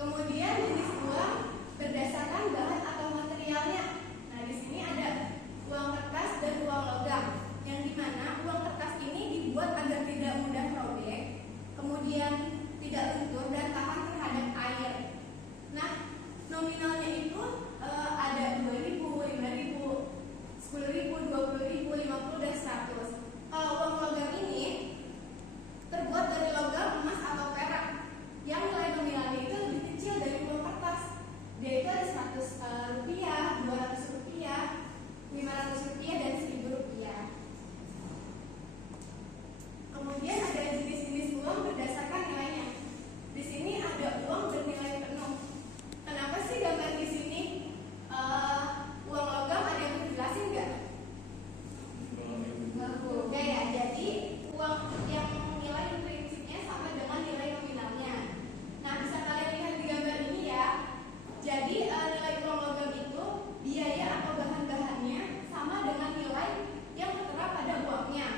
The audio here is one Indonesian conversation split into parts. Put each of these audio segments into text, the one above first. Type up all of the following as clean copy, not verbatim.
Kemudian jenis uang berdasarkan bahan atau materialnya. Nah, di sini ada uang kertas dan uang logam, yang dimana uang kertas ini dibuat agar tidak mudah robek, kemudian tidak luntur dan tahan terhadap air. Nah, nominalnya itu ada 2.000, 5.000, 10.000, 20.000, 50 dan 100. Kalau uang logam ini terbuat dari logam, emas atau perak, yang nilai nominalnya itu lebih kecil dari uang kertas. Dia itu ada 100 rupiah, 200 rupiah, 500 rupiah dan 1.000 rupiah. Kemudian ada jenis-jenis uang berdasarkan nilainya. Di sini ada uang bernilai penuh. Kenapa sih gambar di sini uang logam, ada yang dijelasin nggak? Udah ya, jadi uang yang nilai intrinsiknya sama dengan nilai nominalnya. Nah, bisa kalian lihat di gambar ini ya. Jadi nilai uang logam itu biaya atau bahan-bahannya sama dengan nilai yang tertera pada uangnya.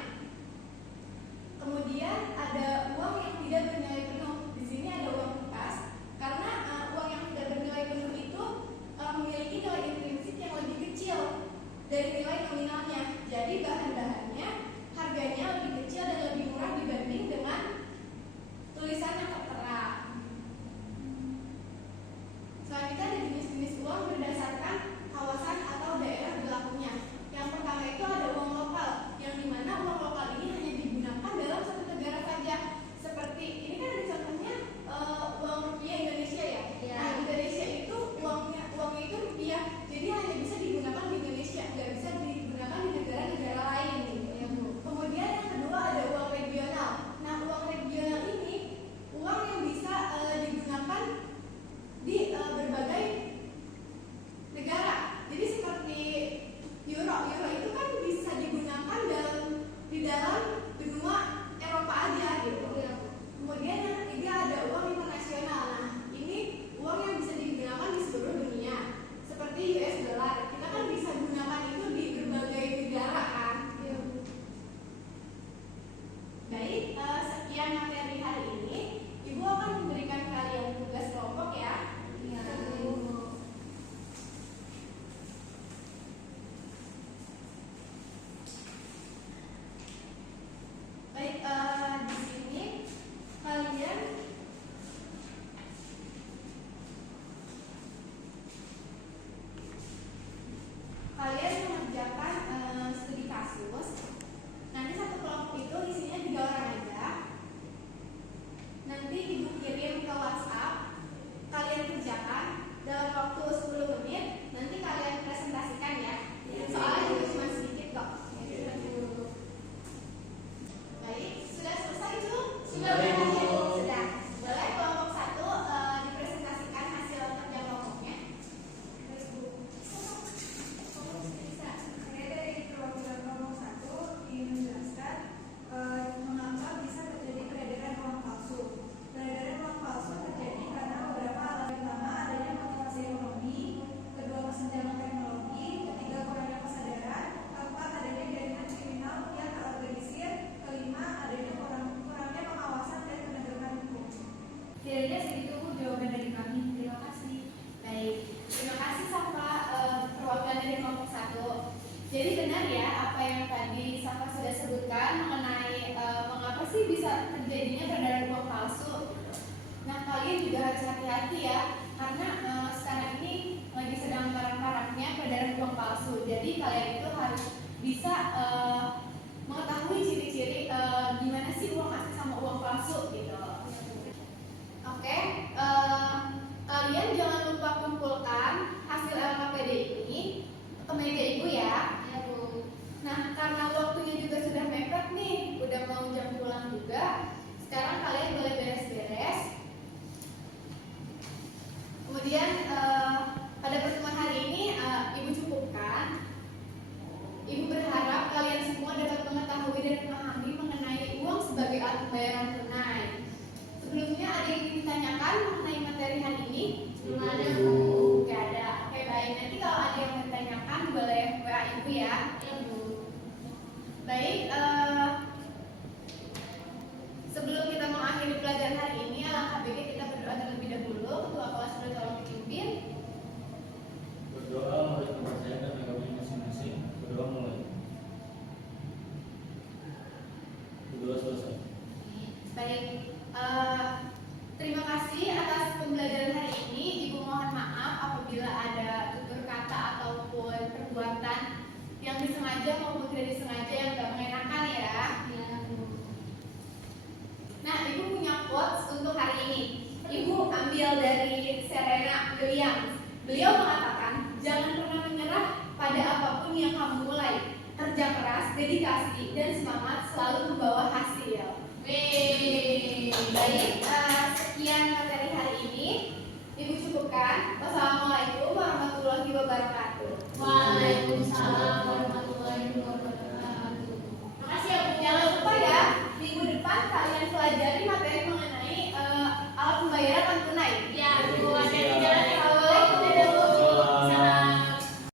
Kemudian ada uang yang tidak bernilai penuh. Di sini ada uang kertas, karena uang yang tidak bernilai penuh itu memiliki nilai intrinsik yang lebih kecil dari nilai nominalnya. Jadi bahan-bahannya harganya lebih kecil dan lebih murah dibanding dengan tulisan yang tertera. Selanjutnya ada jenis-jenis uang berdasarkan kawasan atau daerah berlakunya. Yang pertama itu ada uang lokal, yang dimana uang lokal ini hanya digunakan dalam satu negara saja. Seperti ini kan ada contohnya uang rupiah Indonesia ya. Nah, Indonesia itu uangnya itu rupiah, jadi hanya bisa digunakan di Indonesia, nggak bisa digunakan di negara-negara lain. Kemudian yang kedua ada uang regional. Nah, uang regional ini uang yang bisa digunakan di berbagai negara. Jadi seperti euro itu kan bisa digunakan di dalam benua Eropa aja gitu. Kemudian yang ketiga ada uang internasional. Nah, ini uang yang bisa digunakan di seluruh dunia. Seperti US dollar, kita kan bisa gunakan itu di berbagai negara kan. Baik, sekian materi hari ini. Ibu akan memberikan kalian tugas kelompok ya. Baik, di sini kalian mengerjakan studi kasus. Nanti satu kelompok itu isinya 3 orang aja. Nanti ibu kirim ke WhatsApp, kalian kerjakan dalam waktu 10 menit. Nanti kalian presentasikan ya. Soalnya juga cuma sedikit kok. Baik, sudah selesai Bu? Sudah. Boleh kelompok 1 dipresentasikan hasil kerja kelompoknya. Saya dari perwakilan kelompok 1 ingin menjelaskan mengapa bisa terjadi peredaran uang palsu. Peredaran uang palsu terjadi karena beberapa hal. Pertama, adanya motivasi ekonomi, kedua, kesenjangan teknologi, ketiga, kurangnya kesadaran, keempat, adanya jaringan kriminal yang terorganisir, kelima, adanya kurangnya pengawasan dan penegakan hukum. Kiranya segitu Bu jawaban dari kami. Terima kasih. Baik, terima kasih Safa, perwakilan dari kelompok 1. Jadi benar ya apa yang tadi Safa sudah sebutkan mengenai mengapa sih bisa terjadinya peredaran uang palsu. Nah, kalian juga harus hati-hati ya, karena sekarang ini lagi sedang marak-maraknya peredaran uang palsu. Jadi kalian itu harus bisa mengetahui ciri-ciri gimana sih uang asli sama uang palsu gitu. Oke, kalian jangan lupa kumpulkan hasil LKPD ini ke meja ibu ya. Nah, karena waktunya juga sudah mepet nih, udah mau jam pulang juga. Sekarang kalian boleh beres-beres. Kemudian pada pertemuan hari ini ibu cukupkan. Ibu berharap kalian semua dapat mengetahui dan memahami mengenai uang sebagai alat pembayaran tunai. cukupkan. Wassalamualaikum warahmatullahi wabarakatuh. Waalaikumsalam